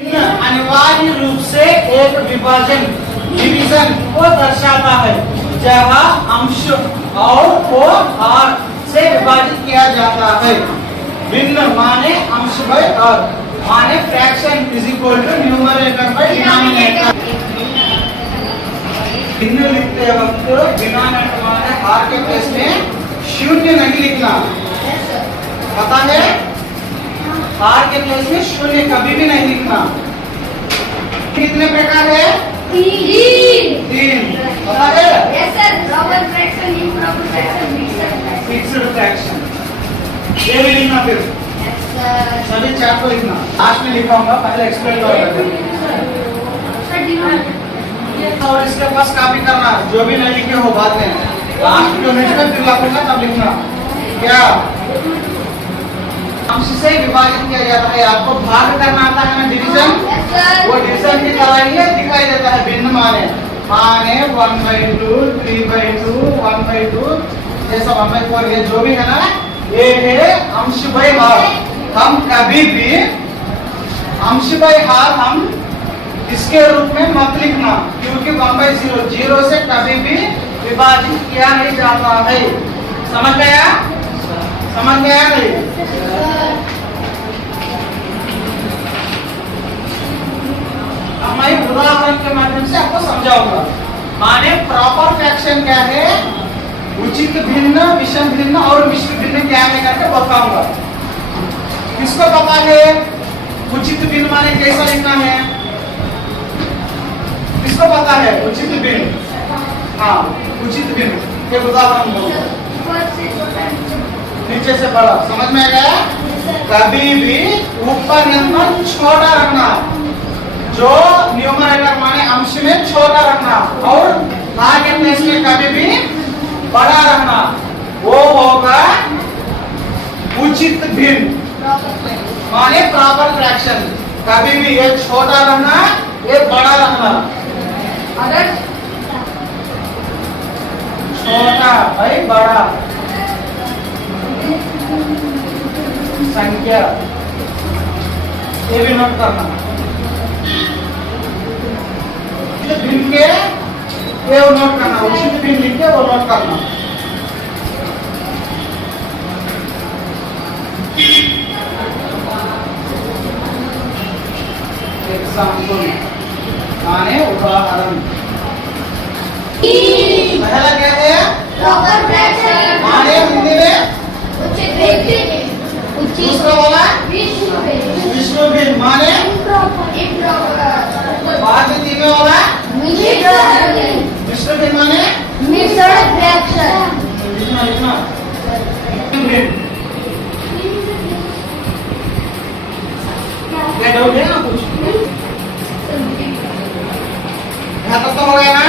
अनिवार्य रूप से एक विभाजन डिवीजन को दर्शाता है जहाँ अंश और को और से विभाजित किया जाता है। भिन्न माने अंश बाय और माने fraction is equal to numerator by denominator. भिन्न लिखते वक्त डिनोमिनेटर माने r के प्लेस में शून्य नहीं लिखना, पता है? r के प्लेस में शून्य कभी भी नहीं लिखना। कितने प्रकार है? तीन। पता है? Yes sir. Proper fraction, improper fraction, fixed fraction. ये भी लिखना फिर। सभी चार को लिखना। लास्ट में लिखाऊंगा, पहले एक्सप्लेन करूंगा। और इसके पास कॉपी करना, जो भी नहीं लिखे हो बाद में लास्ट जो मिनट में फिर लिखूंगा तब लिखना। क्या अंश से विभाजित किया जाता है, आपको भाग करना आता है ना, डिवीजन। वो डिवीजन की तरह ही दिखाई देता है। भिन्न माने 1/2, 3/2, 1/2, जैसा 1/4 ये जो भी है ना, ये है अंश बाय भाग। हम कभी भी अंश बाय भाग हम इसके रूप में मत लिखना, क्योंकि 1/0 0 से कभी भी विभाजित किया नहीं जाता है। समझ गया? समझ गया नहीं? अब मैं उदाहरण के माध्यम से आपको समझाऊंगा। माने प्रॉपर फ्रैक्शन क्या है, उचित भिन्न, विषम भिन्न और मिश्र भिन्न क्या है करके बताऊंगा। किसको पता है उचित भिन्न माने कैसा लिखना है? किसको पता है उचित भिन्न? हाँ, उचित भिन्न एक उदाहरण दूंगा। नीचे से बड़ा, समझ में आ गया? कभी भी ऊपर नंबर छोटा रखना, जो न्यूमरेटर माने अंश में छोटा रखना, और आगे प्लेस में कभी भी बड़ा रखना, वो होगा उचित भिन्न माने प्रॉपर फ्रैक्शन। कभी भी एक छोटा रखना, एक बड़ा रखना। अगर छोटा भाई बड़ा संख्या, ये भी नोट करना। भिन्न के ये नोट करना, उचित भिन्न लिख के वो नोट करना। एग्जाम्पल माने उदाहरण। पहला क्या है? प्रॉपर फ्रैक्शन माने हिंदी में उचित भिन्न। दूसरा वाला विश्व भिन्न माने बाद में तीसरा वाला विश्व भिन्न माने मिश्र फ्रैक्शन। लिखना लिखना भिन्न। क्या डाउट है ना कुछ? यहाँ तक तो हो गया ना?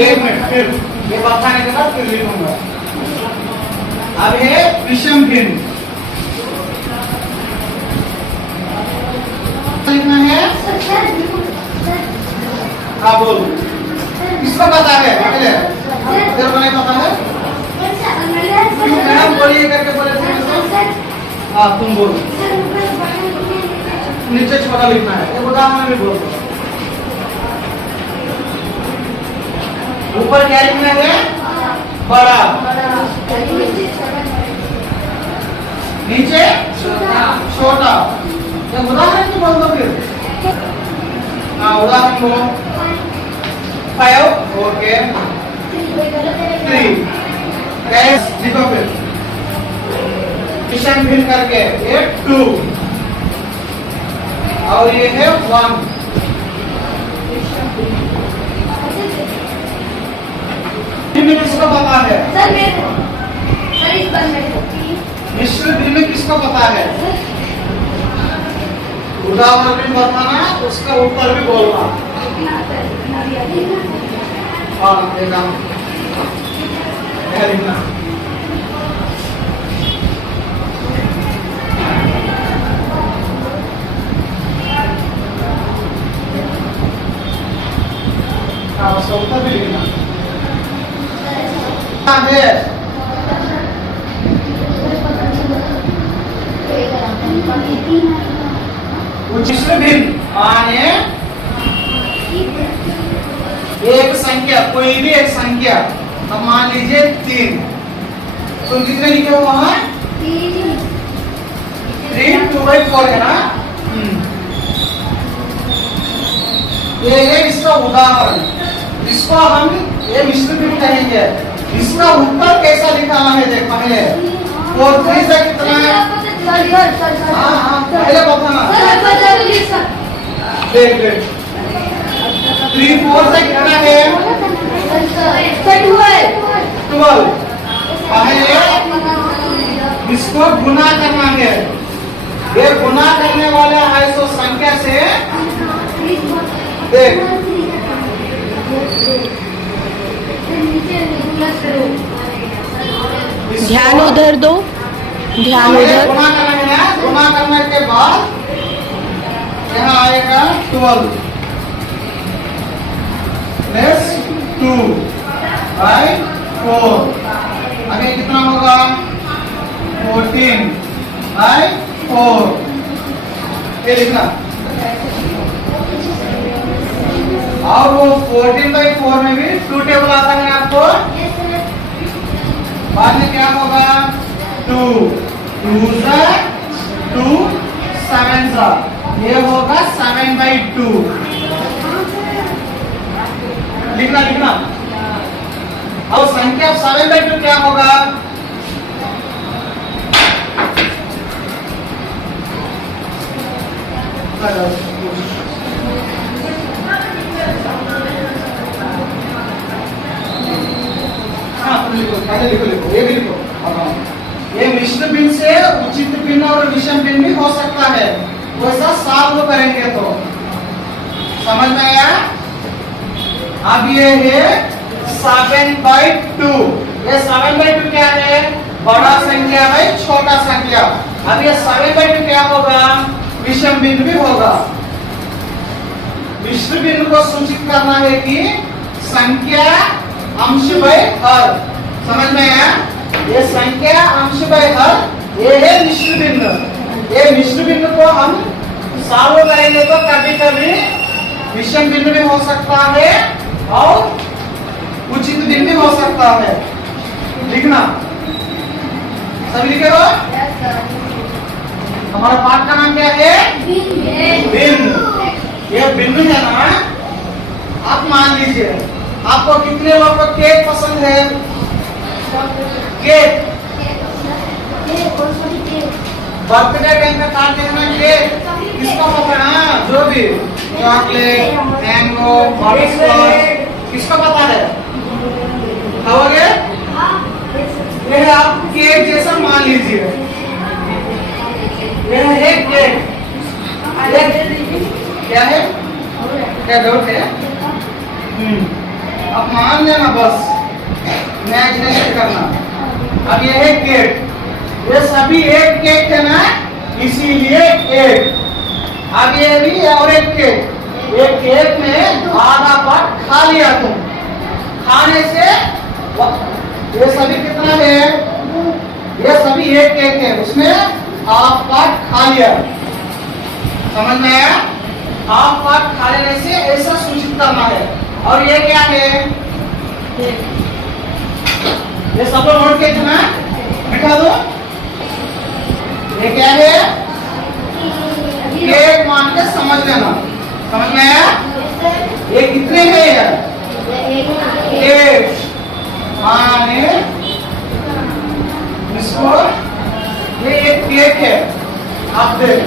एक मिनट, फिर ये बताने के बाद फिर लिखूंगा। अब है विषम भिन्न। लिखना है? हाँ बोल। किसको पता है? तेरे को नहीं पता है? क्यों मैडम बोलिए करके बोले? हाँ तुम बोलो। नीचे छोटा लिखना है, ये उदाहरण भी बोल। ऊपर क्या लिखना है? बड़ा। नीचे छोटा। ये उदाहरण की बोल दो फिर। हाँ उदाहरण बोलो। 5 ओके, 3 कैस लिखो फिर। विषम भिन्न करके ये 2 और ये है 1। किसको पता है? सर इस बार मिश्र भिन्न किसको पता है? उदाहरण भी बताना, उसका ऊपर भी बोलना। हाँ देखा लिखना। हाँ उसका ऊपर भी लिखना है। मिश्र भिन्न माने एक संख्या, कोई भी एक संख्या। अब मान लीजिए 3, तो कितने लिखे हुआ है? 3 2/4 है ना। ये है इसका उदाहरण। इसको हम ये मिश्र भिन्न कहेंगे। इसका उत्तर कैसा लिखाना है देख पहले। 4 3 से कितना है? हाँ पहले बताना। देख 3 4 से कितना है? 12। पहले इसको गुना करना है। ये गुना करने वाला है सो संख्या से। देख ध्यान उधर दो, ध्यान उधर। गुना करना है। गुना करने के बाद यहाँ आएगा 12 प्लस 2/4। अभी कितना होगा? 14/4। ये लिखना। और वो 14/4 में भी 2 टेबल आता है आपको। बाद में क्या होगा? 2 2 2 7 ये होगा 7/2। लिखना लिखना। और संख्या 7/2 क्या होगा? लिखो ये भी लिखो। ये मिश्र भिन्न से उचित भिन्न और विषम भिन्न भी हो सकता है। वैसा सॉल्व करेंगे तो समझ में आया। अब ये है 7/2। ये 7/2 क्या है? बड़ा संख्या है छोटा संख्या। अब ये 7/2 क्या होगा? विषम भिन्न भी होगा। मिश्र भिन्न को सूचित करना है कि संख्या अंश बाय हर। समझ में आया। ये संख्या अंश बाय हर ये है मिश्र भिन्न। ये मिश्र भिन्न को हम सॉल्व करेंगे तो कभी कभी विषम भिन्न भी हो सकता है और उचित भिन्न भी हो सकता है। लिखना सभी लिखे हो। हमारा पाठ का नाम क्या है? भिन्न। ये भिन्न है ना। आप मान लीजिए आपको कितने लोगों को केक पसंद है? केक बर्थडे टाइम पे काटते हैं ना केक। किसको पता है? जो भी चॉकलेट, मैंगो, बटरस्कॉच, किसको पता है? खाओगे? ये आप केक जैसा मान लीजिए। ये है केक। क्या है? क्या डाउट है? अब मान लेना बस, इमेजिनेशन करना। अब ये है केक। ये सभी एक केक है ना, इसीलिए एक। अब ये भी और एक केक। एक केक में आधा पार्ट खा लिया तुम। खाने से ये सभी कितना है? ये सभी एक केक है, उसमें हाफ पार्ट खा लिया। समझ में आया? हाफ पार्ट खा लेने से ऐसा सूचित करना है। और ये क्या है? ये सब लोग नोट किए थे ना? बिठा दो। ये क्या है? केक मान के समझ लेना। समझ में आया? ये कितने हैं यार? एक माने इसको ये एक केक है। आप देख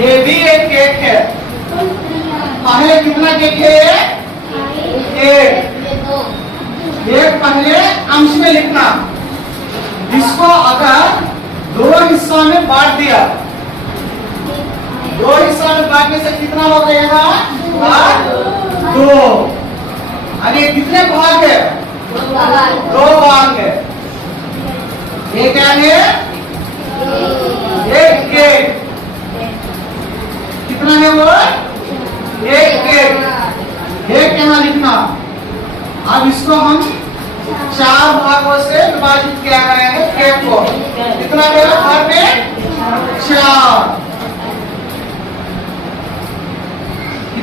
ये भी एक केक है। पहले कितना केक है? एक। एक पहले अंश में लिखना। इसको अगर दो हिस्सों में बांट दिया, दो हिस्सों में बांटने से कितना हो गया? भाग 2। अब ये कितने भाग है? 2 भाग है। ये क्या है? एक केक। कितना है वो? एक केक। एक यहाँ लिखना। अब इसको हम 4 भागों से विभाजित किया गया है केक को। कितना है भाग में? 4।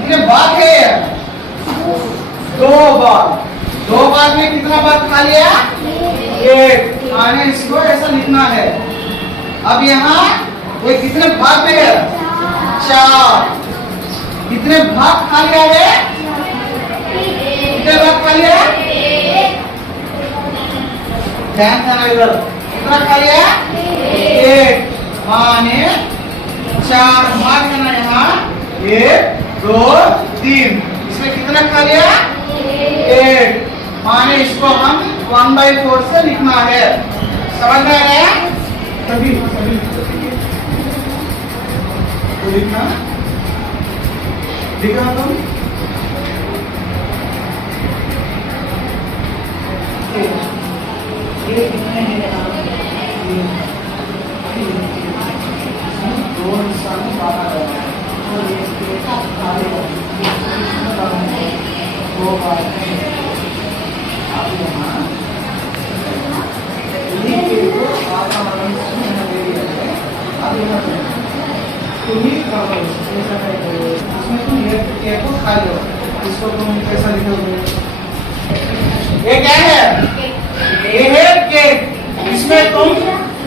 कितने भाग है? 2 भाग। 2 भाग में कितना भाग खा लिया? 1। माने इसको ऐसा लिखना है। अब यहाँ ये कितने भाग में है? 4। कितने भाग खा लिया है? कितने भाग खा लिया? ध्यान देना इधर। कितना खा लिया? 1। माने 4 भाग करना यहाँ 1 2 3। इसमें कितना खा लिया? 1। माने इसको हम 1/4 से लिखना है। समझ में आ गया? सभी तो लिखना लिखा तुम ये कितने हैं? 2 इंसान 12 और ये खाली 2 बार अब यहाँ लिख के आपका मतलब सुनना देरी है। अब यहाँ तुम ही करो ऐसा करो। इसमें तुम ये को खा लो। इसको तुम कैसा लिखोगे? ये क्या है? ये है केक। इसमें तुम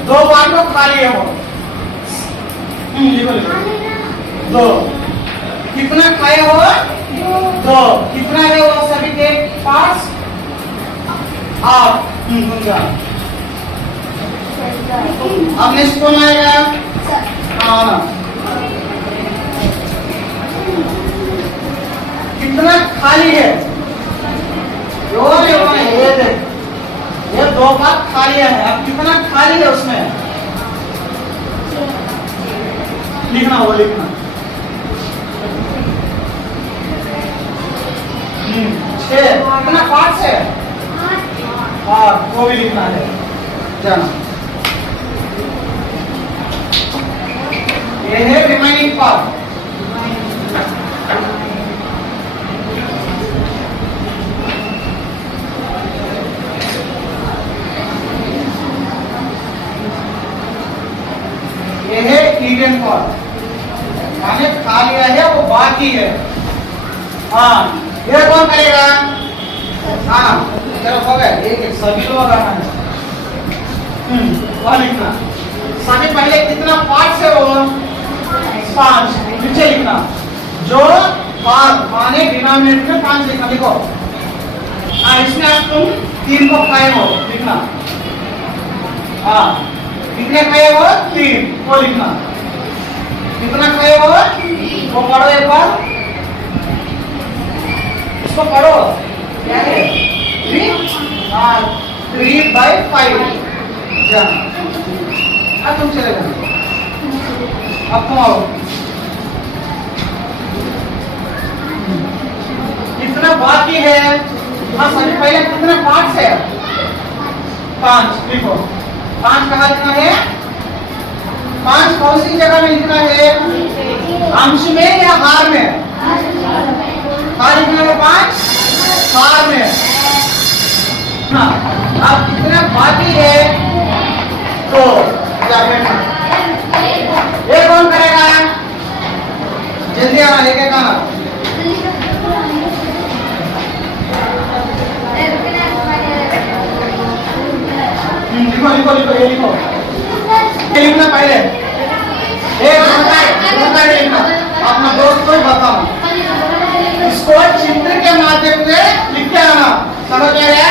2 बार को खा लिए हो। लिखो लिखो 2। कितना खाए हो? 2। कितना है वो सभी के पास? 8। दूंगा। अब नेक्स्ट कौन आएगा? हाँ। कितना खाली है? ये देख, ये 2 बार खाली है। अब कितना खाली है उसमें लिखना, वो लिखना। 6। कितना पार्ट है? 8। वो भी लिखना है। जाना ये है रिमाइनिंग पार्ट। ये है ईडन पार्ट। माने खा लिया है वो बाकी है। हाँ ये कौन करेगा? हाँ चलो हो गया। एक सभी लोग वह लिखना। सभी पहले कितना पार्ट है वो? 5। नीचे लिखना जो भाग माने डिनोमिनेटर में 5 लिखना। लिखो। हाँ इसमें आप तुम 3 को खाए हो लिखना। हाँ कितने खाए हो? 3 वो लिखना। कितना खाए हो? वो पढ़ो एक बार। इसको पढ़ो। क्या है? 3/5। अब तुम चले जाओ। अब तुम आओ। कितना बाकी है? हाँ सभी पहले कितना पार्ट्स है? 5 लिखो। 5 कहाँ लिखना है? 5 कौन सी जगह में लिखना है? अंश में या हार में? हार लिखना है 5 हार में। हाँ अब कितना बाकी है? तो ये कौन करेगा? जल्दी आना लेके आना। लिखो लिखो लिखो ये लिखो। ये लिखना पहले। लिखना अपना दोस्त को बताओ। इसको चित्र के माध्यम से लिख के आना। समझ में आया?